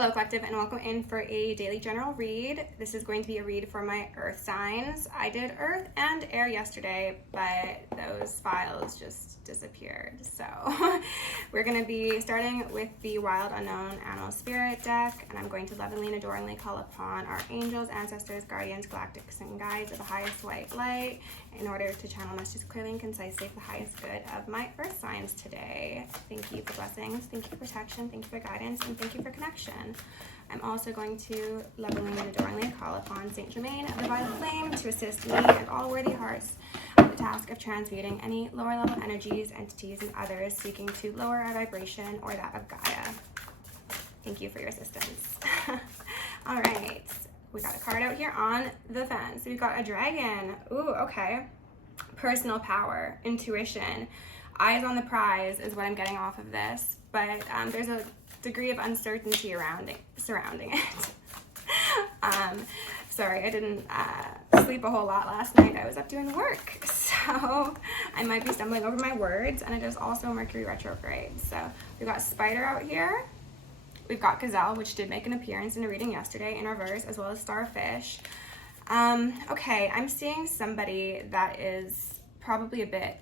Hello Collective, and welcome in for a daily general read. This is going to be a read for my earth signs. I did earth and air yesterday, but those files just disappeared. So we're going to be starting with the Wild Unknown Animal Spirit deck, and I'm going to lovingly and adoringly call upon our angels, ancestors, guardians, galactics, and guides of the highest white light in order to channel messages clearly and concisely for the highest good of my earth signs today. Thank you for blessings, thank you for protection, thank you for guidance, and thank you for connection. I'm also going to lovingly and adoringly call upon Saint Germain of the Violet Flame to assist me and all worthy hearts with the task of transmuting any lower level energies, entities, and others seeking to lower our vibration or that of Gaia. Thank you for your assistance. All right, we got a card out here on the fence. We've got a dragon. Ooh, okay. Personal power, intuition, eyes on the prize is what I'm getting off of this, but there's a degree of uncertainty surrounding it. Sorry, I didn't sleep a whole lot last night. I was up doing work, so I might be stumbling over my words, and it is also Mercury retrograde. So we've got spider out here. We've got gazelle, which did make an appearance in a reading yesterday in reverse, as well as starfish. Okay, I'm seeing somebody that is probably a bit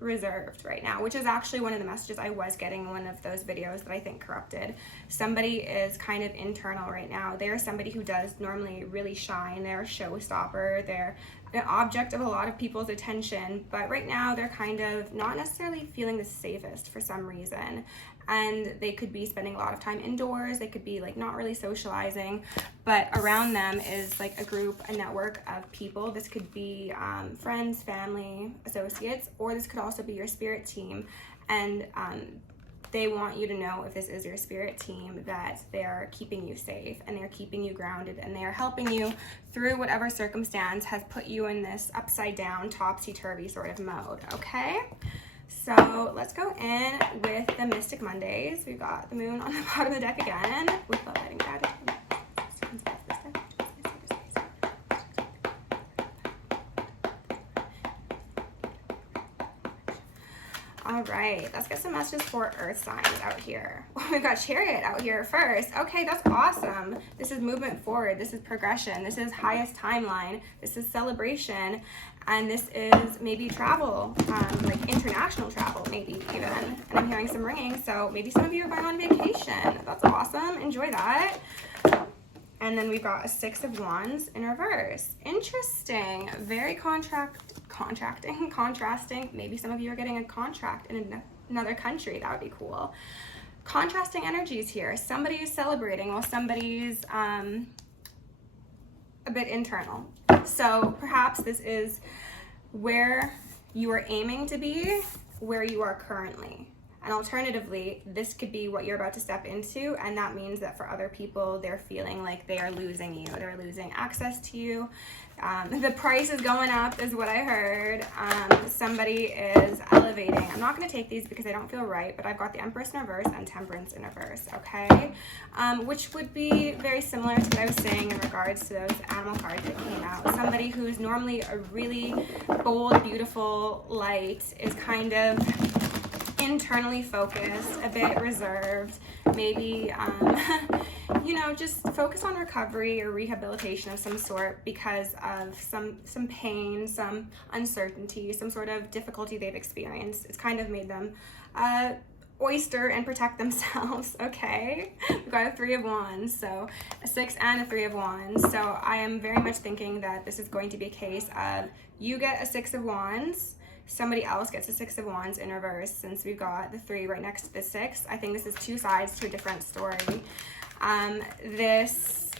reserved right now, which is actually one of the messages I was getting in one of those videos that I think corrupted. Somebody is kind of internal right now. They're somebody who does normally really shine. They're a showstopper. They're an object of a lot of people's attention, but right now they're kind of not necessarily feeling the safest for some reason. And they could be spending a lot of time indoors. They could be like not really socializing, but around them is like a group, a network of people. This could be friends, family, associates, or this could also be your spirit team. And they want you to know, if this is your spirit team, that they're keeping you safe and they're keeping you grounded and they are helping you through whatever circumstance has put you in this upside down, topsy-turvy sort of mode, okay? So let's go in with the Mystic Mondays. We've got the moon on the bottom of the deck again with the lighting guide. All right, let's get some messages for earth signs out here. We've got Chariot out here first. Okay, that's awesome. This is movement forward. This is progression. This is highest timeline. This is celebration. And this is maybe travel, like international travel, maybe even. And I'm hearing some ringing, so maybe some of you are going on vacation. That's awesome. Enjoy that. And then we've got a Six of Wands in reverse. Interesting. Very contrasting. Maybe some of you are getting a contract in another country. That would be cool. Contrasting energies here. Somebody is celebrating while somebody's a bit internal. So perhaps this is where you are aiming to be, where you are currently. And alternatively, this could be what you're about to step into, and that means that for other people, they're feeling like they are losing you. They're losing access to you. The price is going up is what I heard. Somebody is elevating. I'm not going to take these because I don't feel right, but I've got the Empress in reverse and Temperance in reverse, okay? Which would be very similar to what I was saying in regards to those animal cards that came out. Somebody who's normally a really bold, beautiful light is kind of internally focused, a bit reserved, maybe, you know, just focus on recovery or rehabilitation of some sort because of some pain, some uncertainty, some sort of difficulty they've experienced. It's kind of made them oyster and protect themselves, okay? We've got a Three of Wands, so a Six and a Three of Wands. So I am very much thinking that this is going to be a case of you get a Six of Wands, somebody else gets a Six of Wands in reverse, since we've got the 3 right next to the 6. I think this is two sides to a different story. This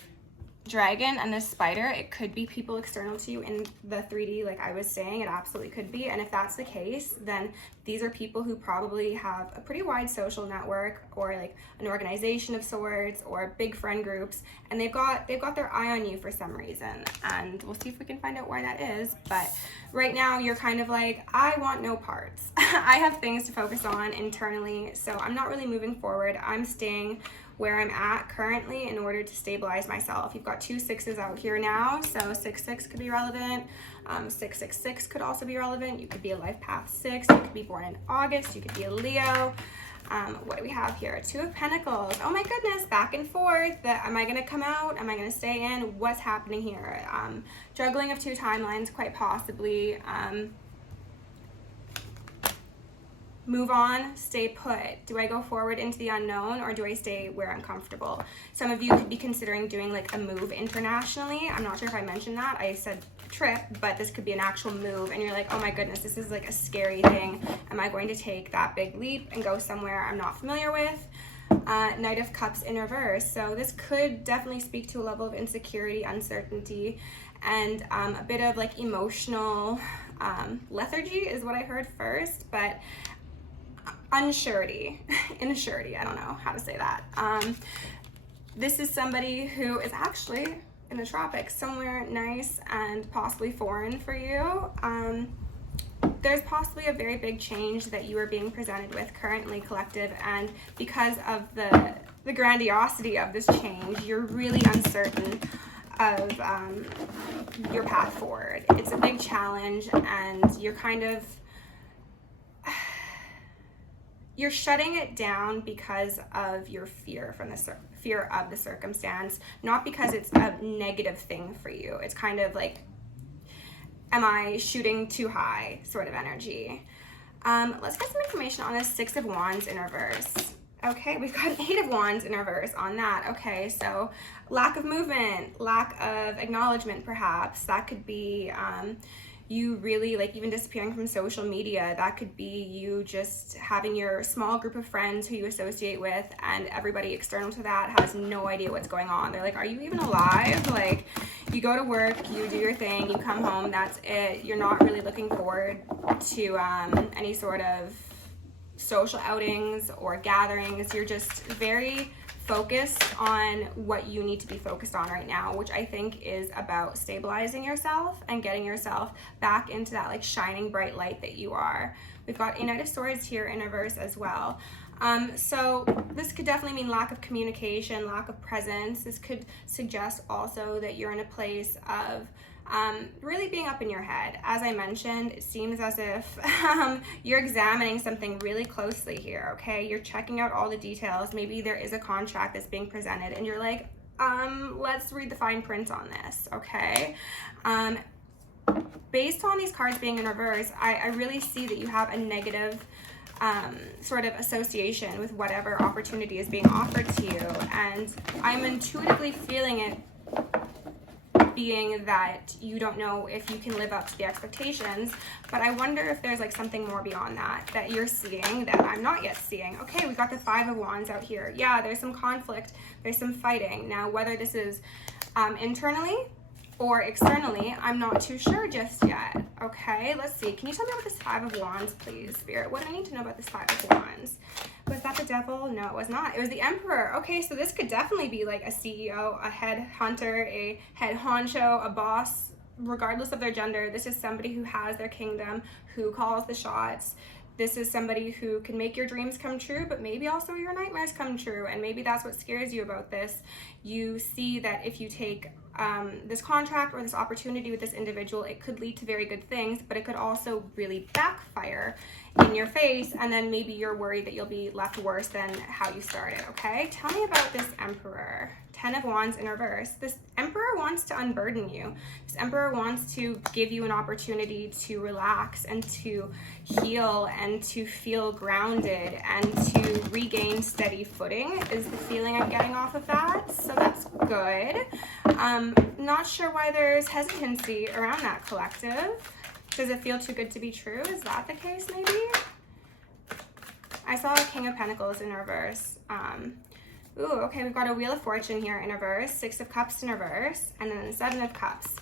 dragon and this spider, it could be people external to you in the 3D, like I was saying. It absolutely could be. And if that's the case, then these are people who probably have a pretty wide social network, or like an organization of sorts, or big friend groups, and they've got their eye on you for some reason. And we'll see if we can find out why that is. But right now you're kind of like, I want no parts. I have things to focus on internally, so I'm not really moving forward. I'm staying where I'm at currently in order to stabilize myself. You've got two 6s out here now, so 6-6 could be relevant. 666 could also be relevant. You could be a life path 6. You could be born in August. You could be a Leo. What do we have here? Two of Pentacles. Oh my goodness, back and forth. Am I gonna come out? Am I gonna stay in? What's happening here? Juggling of two timelines, quite possibly. Move on, stay put. Do I go forward into the unknown, or do I stay where I'm comfortable? Some of you could be considering doing like a move internationally. I'm not sure if I mentioned that. I said trip, but this could be an actual move, and you're like, oh my goodness, this is like a scary thing. Am I going to take that big leap and go somewhere I'm not familiar with? Knight of Cups in reverse. So this could definitely speak to a level of insecurity, uncertainty, and a bit of like emotional lethargy is what I heard first, but unsurety, insurety, I don't know how to say that. This is somebody who is actually in the tropics, somewhere nice and possibly foreign for you. There's possibly a very big change that you are being presented with currently, collective, and because of the grandiosity of this change, you're really uncertain of your path forward. It's a big challenge, and you're kind of you're shutting it down because of your fear from the fear of the circumstance, not because it's a negative thing for you. It's kind of like, am I shooting too high sort of energy. Let's get some information on this Six of Wands in reverse. Okay, we've got an Eight of Wands in reverse on that. Okay, so lack of movement, lack of acknowledgement perhaps. That could be you really like even disappearing from social media. That could be you just having your small group of friends who you associate with, and everybody external to that has no idea what's going on. They're like, are you even alive? Like, you go to work, you do your thing, you come home, that's it. You're not really looking forward to any sort of social outings or gatherings. You're just very focused on what you need to be focused on right now, which I think is about stabilizing yourself and getting yourself back into that like shining bright light that you are. We've got a Knight of Swords here in reverse as well. So this could definitely mean lack of communication, lack of presence. This could suggest also that you're in a place of really being up in your head. As I mentioned, it seems as if you're examining something really closely here, okay? You're checking out all the details. Maybe there is a contract that's being presented and you're like, let's read the fine print on this, okay? Based on these cards being in reverse, I really see that you have a negative sort of association with whatever opportunity is being offered to you, and I'm intuitively feeling it being that you don't know if you can live up to the expectations, but I wonder if there's like something more beyond that you're seeing that I'm not yet seeing. Okay, we've got the Five of Wands out here. Yeah, there's some conflict, there's some fighting. Now, whether this is internally or externally, I'm not too sure just yet. Okay, let's see. Can you tell me about this Five of Wands, please, Spirit? What do I need to know about this Five of Wands? Was that the Devil? No, it was not. It was the Emperor. Okay, so this could definitely be like a CEO, a head hunter, a head honcho, a boss, regardless of their gender. This is somebody who has their kingdom, who calls the shots. This is somebody who can make your dreams come true, but maybe also your nightmares come true. And maybe that's what scares you about this. You see that if you take this contract or this opportunity with this individual, it could lead to very good things, but it could also really backfire in your face, and then maybe you're worried that you'll be left worse than how you started. Okay, tell me about this Emperor. Ten of Wands in reverse. This Emperor wants to unburden you. This Emperor wants to give you an opportunity to relax and to heal and to feel grounded and to regain steady footing is the feeling I'm getting off of that. So that's good. Not sure why there's hesitancy around that, collective. Does it feel too good to be true? Is that the case, maybe? I saw a King of Pentacles in reverse. Ooh, okay, we've got a Wheel of Fortune here in reverse, Six of Cups in reverse, and then the Seven of Cups.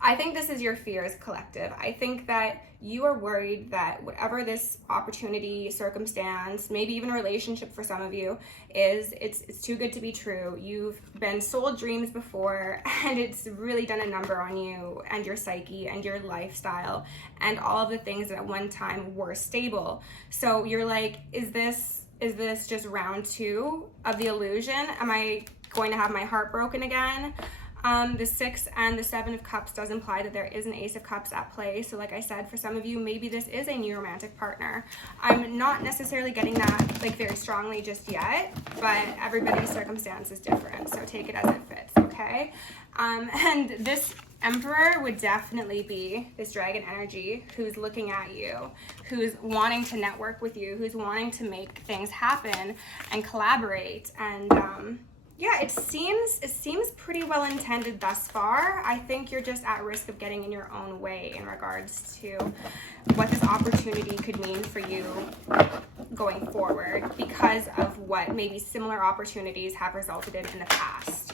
I think this is your fears, collective. I think that you are worried that whatever this opportunity, circumstance, maybe even a relationship for some of you is, it's too good to be true. You've been sold dreams before, and it's really done a number on you and your psyche and your lifestyle and all of the things that at one time were stable. So you're like, is this just round two of the illusion? Am I going to have my heart broken again? The 6 and the 7 of Cups does imply that there is an Ace of Cups at play. So like I said, for some of you, maybe this is a new romantic partner. I'm not necessarily getting that like very strongly just yet, but everybody's circumstance is different. So take it as it fits, okay? And this Emperor would definitely be this dragon energy who's looking at you, who's wanting to network with you, who's wanting to make things happen and collaborate. And yeah, it seems pretty well intended thus far. I think you're just at risk of getting in your own way in regards to what this opportunity could mean for you going forward because of what maybe similar opportunities have resulted in the past.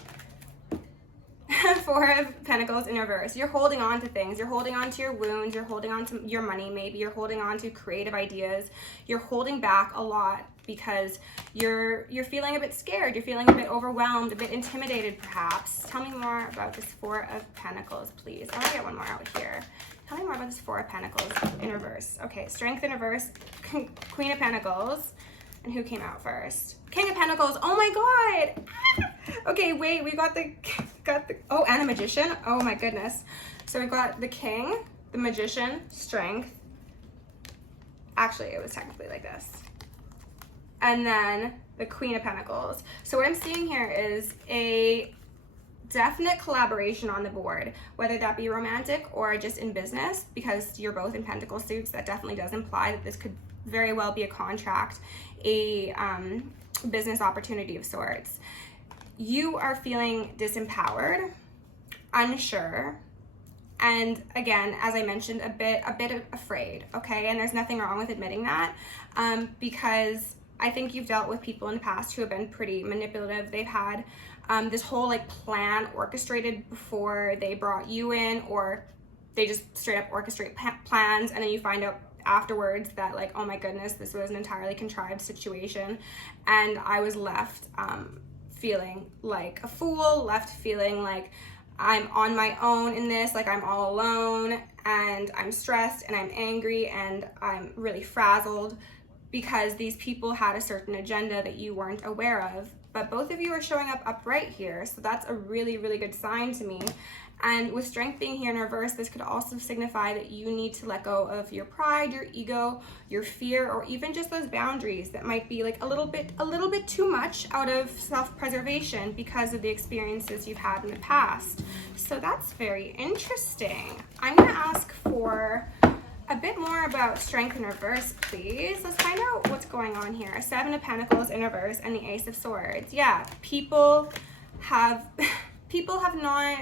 4 of Pentacles in reverse. You're holding on to things. You're holding on to your wounds. You're holding on to your money. Maybe you're holding on to creative ideas. You're holding back a lot because you're feeling a bit scared. You're feeling a bit overwhelmed, a bit intimidated perhaps. Tell me more about this 4 of Pentacles, please. I want to get one more out here. Tell me more about this 4 of Pentacles in reverse. Okay, Strength in reverse, Queen of Pentacles. And who came out first? King of Pentacles. Oh my God. Okay, wait, we got the, oh, and a Magician. Oh my goodness. So we've got the King, the Magician, Strength. Actually, it was technically like this. And then the Queen of Pentacles. So what I'm seeing here is a definite collaboration on the board, whether that be romantic or just in business, because you're both in Pentacle suits. That definitely does imply that this could very well be a contract, a business opportunity of sorts. You are feeling disempowered, unsure, and again, as I mentioned, a bit afraid, okay? And there's nothing wrong with admitting that, because I think you've dealt with people in the past who have been pretty manipulative. They've had this whole like plan orchestrated before they brought you in, or they just straight up orchestrate plans, and then you find out afterwards that like, oh my goodness, this was an entirely contrived situation, and I was left feeling like a fool, left feeling like I'm on my own in this, like I'm all alone, and I'm stressed and I'm angry and I'm really frazzled because these people had a certain agenda that you weren't aware of. But both of you are showing up upright here, so that's a really, really good sign to me. And with Strength being here in reverse, this could also signify that you need to let go of your pride, your ego, your fear, or even just those boundaries that might be like a little bit too much out of self-preservation because of the experiences you've had in the past. So that's very interesting. I'm gonna ask for a bit more about Strength in reverse, please. Let's find out what's going on here. 7 of Pentacles in reverse and the Ace of Swords. Yeah, people have not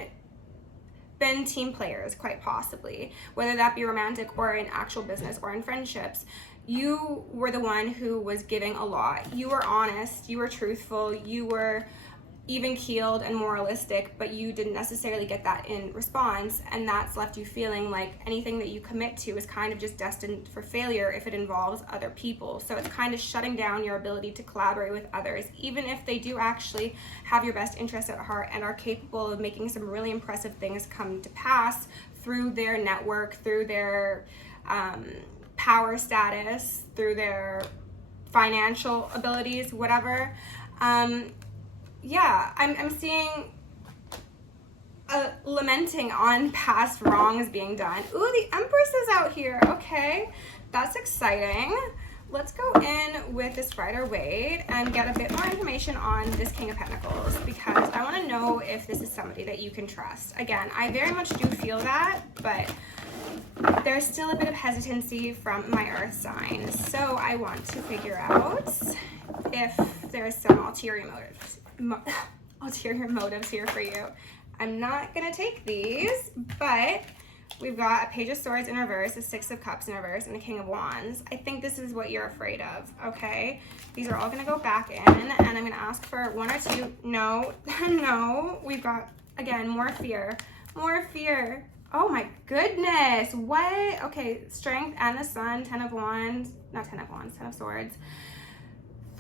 been team players, quite possibly, whether that be romantic or in actual business or in friendships. You were the one who was giving a lot. You were honest, you were truthful, you were even-keeled and moralistic, but you didn't necessarily get that in response, and that's left you feeling like anything that you commit to is kind of just destined for failure if it involves other people. So it's kind of shutting down your ability to collaborate with others, even if they do actually have your best interest at heart and are capable of making some really impressive things come to pass through their network, through their power status, through their financial abilities, whatever. Yeah, I'm seeing lamenting on past wrongs being done. Ooh, the Empress is out here. Okay, that's exciting. Let's go in with this Rider-Waite and get a bit more information on this King of Pentacles, because I want to know if this is somebody that you can trust. Again, I very much do feel that, but there's still a bit of hesitancy from my Earth sign. So I want to figure out if there's some ulterior motives here for you. I'm not gonna take these, but we've got a Page of Swords in reverse, a 6 of Cups in reverse, and a King of Wands. I think this is what you're afraid of, okay? These are all gonna go back in, and I'm gonna ask for 1 or 2. No, no, we've got, again, more fear, more fear. Oh my goodness, what? Okay, Strength and the Sun, 10 of Wands, not 10 of Wands, 10 of Swords.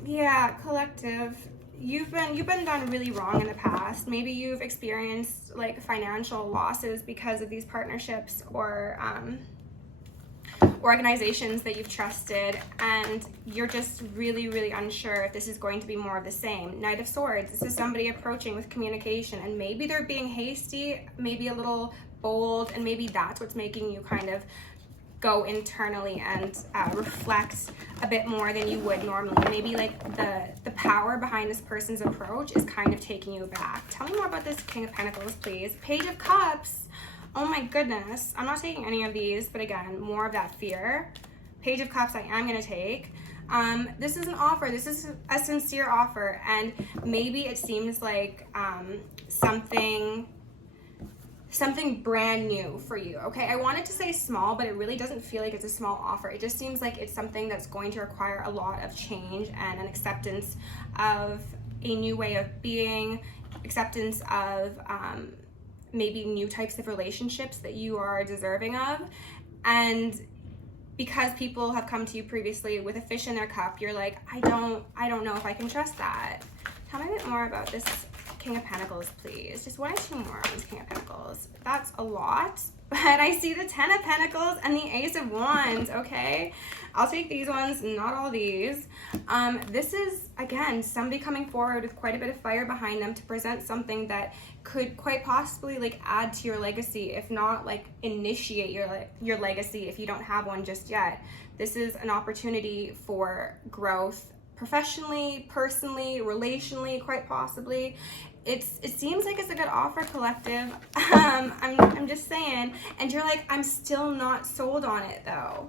Yeah, collective. You've been done really wrong in the past. Maybe you've experienced like financial losses because of these partnerships, or organizations that you've trusted, and you're just really, really unsure if this is going to be more of the same. Knight of Swords, this is somebody approaching with communication, and maybe they're being hasty, maybe a little bold, and maybe that's what's making you kind of go internally and reflect a bit more than you would normally. Maybe like the power behind this person's approach is kind of taking you back. Tell me more about this King of Pentacles, please. Page of Cups. Oh my goodness. I'm not taking any of these, but again, more of that fear. Page of Cups I am going to take. This is an offer. This is a sincere offer, and maybe it seems like something brand new for you, okay? I wanted to say small, but it really doesn't feel like it's a small offer. It just seems like it's something that's going to require a lot of change and an acceptance of a new way of being, acceptance of maybe new types of relationships that you are deserving of. And because people have come to you previously with a fish in their cup, you're like, I don't know if I can trust that. Tell me a bit more about this King of Pentacles, please. Just one or two more on this King of Pentacles. That's a lot, but I see the Ten of Pentacles and the Ace of Wands, okay? I'll take these ones, not all these. This is, again, somebody coming forward with quite a bit of fire behind them to present something that could quite possibly like add to your legacy, if not like initiate your legacy if you don't have one just yet. This is an opportunity for growth professionally, personally, relationally, quite possibly. It seems like it's a good offer, collective. I'm just saying. And you're like, I'm still not sold on it though.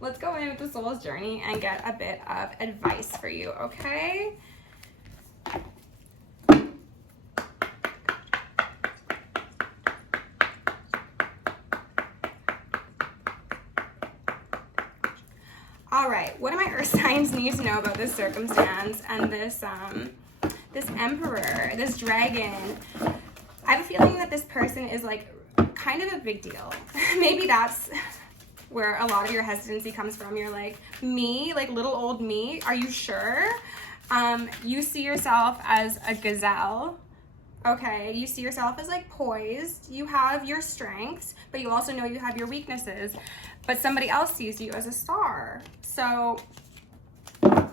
Let's go in with the soul's journey and get a bit of advice for you, okay? All right, what do my earth signs need to know about this circumstance and this this emperor, this dragon? I have a feeling that this person is like kind of a big deal. Maybe that's where a lot of your hesitancy comes from. You're like, me, like little old me, are you sure? You see yourself as a gazelle. Okay, you see yourself as like poised. You have your strengths, but you also know you have your weaknesses. But somebody else sees you as a star. So, I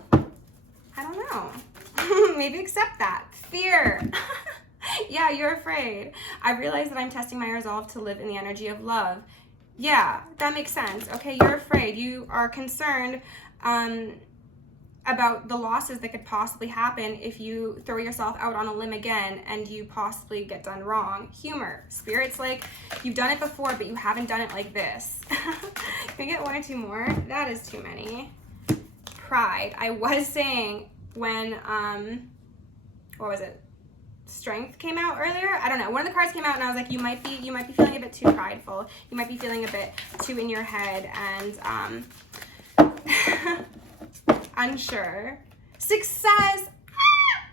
don't know. Maybe accept that. Fear. Yeah, you're afraid. I realize that I'm testing my resolve to live in the energy of love. Yeah, that makes sense. Okay, you're afraid. You are concerned about the losses that could possibly happen if you throw yourself out on a limb again and you possibly get done wrong. Humor. Spirit's like, you've done it before, but you haven't done it like this. Can we get one or two more? That is too many. Pride. I was saying when, what was it? Strength came out earlier. I don't know. One of the cards came out and I was like, you might be feeling a bit too prideful. You might be feeling a bit too in your head and unsure. Success.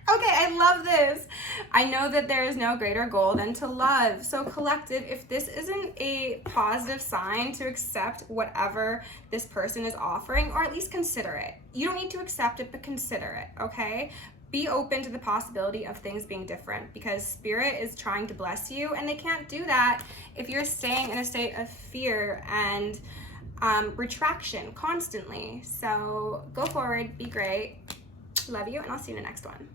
Okay, I love this. I know that there is no greater goal than to love. So collective, if this isn't a positive sign to accept whatever this person is offering, or at least consider it. You don't need to accept it, but consider it, okay? Be open to the possibility of things being different, because spirit is trying to bless you, and they can't do that if you're staying in a state of fear and retraction constantly. So go forward, be great. Love you, and I'll see you in the next one.